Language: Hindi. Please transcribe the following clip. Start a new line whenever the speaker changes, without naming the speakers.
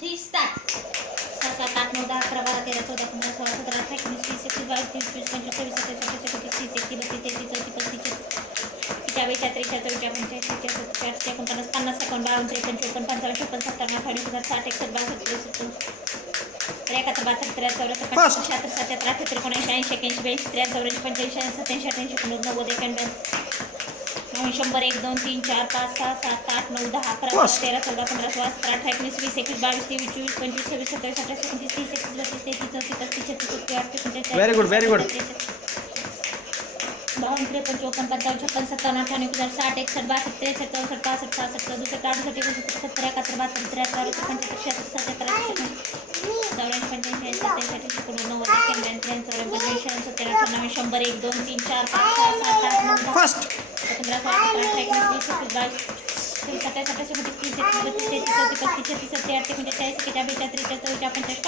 थ्री स्टार्ट सहा सात आठ नऊ दहा अकरा बारा तेरा चौदा पंधरा सोळा सतरा अठरा एकोणीस वीस एकवीस बावीस तेवीस चोवीस पंचवीस सव्वीस सत्तावीस अठ्ठावीस एकोणतीस तीस एकतीस बत्तीस तेहतीस चौतीस पस्तीस छत्तीस चाळीस त्रेचाळीस चव्वेचाळीस पंचेचाळीस सत्तेचाळीस एकोणपन्नास पन्नास सेकंड बावन्न त्रेपन्न चोपन्न पंचावन्न छप्पन सत्तावन्न अठ्ठावीस हज़ार साठ एकसष्ट बासष्ट त्रेसष्ट एकाहत्तर बहात्तर त्र्याहत्तर चौऱ्याहत्तर
Fast.
पंच्याहत्तर शहात्तर सत्याहत्तर अठ्याहत्तर एकोणऐंशी ऐंशी एक्याऐंशी ब्याऐंशी त्र्याहत्तर चौऱ्याऐंशी पंच्याऐंशी सत्याऐंशी अठ्याऐंशी एकोणनव्वद नव्वद एकाण्णव शंभर एक दोन तीन चार पाच सहा सात आठ नऊ दहा अकरा बारा. तेरा चौदा पंधरा सोळा सतरा अठरा एकोणीस वीस एकवीस बावीस तेवीस चोवीस पंचवीस सव्वीस सत्तावीस अठ्ठावीस एकोणतीस तीस एकतीस बत्तीस तेहतीस चौतीस पस्तीस छत्तीस सत्तीस अडतीस पंचेचाळीस
Very good, very good.
बावन्न त्रेपन्न चोपन्न पंचावन्न छप्पन सत्तावन्न अठ्ठावन्न एकोणसाठ साठ एकसष्ट बासष्ट त्रेसष्ट चौसष्ट पासष्ट सहासष्ट सदुसष्ट अडुसष्ट एकोणसत्तर सत्तर एकाहत्तर बहात्तर त्र्याहत्तर पंच्याहत्तर शहात्तर सत्याहत्तर अठ्याहत्तर चौऱ्याऐंशी पंच्याऐंशी सत्याऐंशी अठ्याऐंशी एकोणनव्वद एक्क्याण्णव त्र्याण्णव चौऱ्याण्णव पंच्याऐंशी सत्तर अठ्ठ्याण्णव शंभर एक दोन तीन चार पाच सहा सात आठ नऊ दहा
फास्ट
अठरा एकोणीस वीस एकवीस बावीस तेवीस तीस एकतीस बत्तीस तेहतीस चौतीस पस्तीस छत्तीस सत्तर अठ्ठे पंचेचाळीस एक्केचाळीस बेचाळीस त्रेचाळीस चव्वेचाळीस पंचाळीस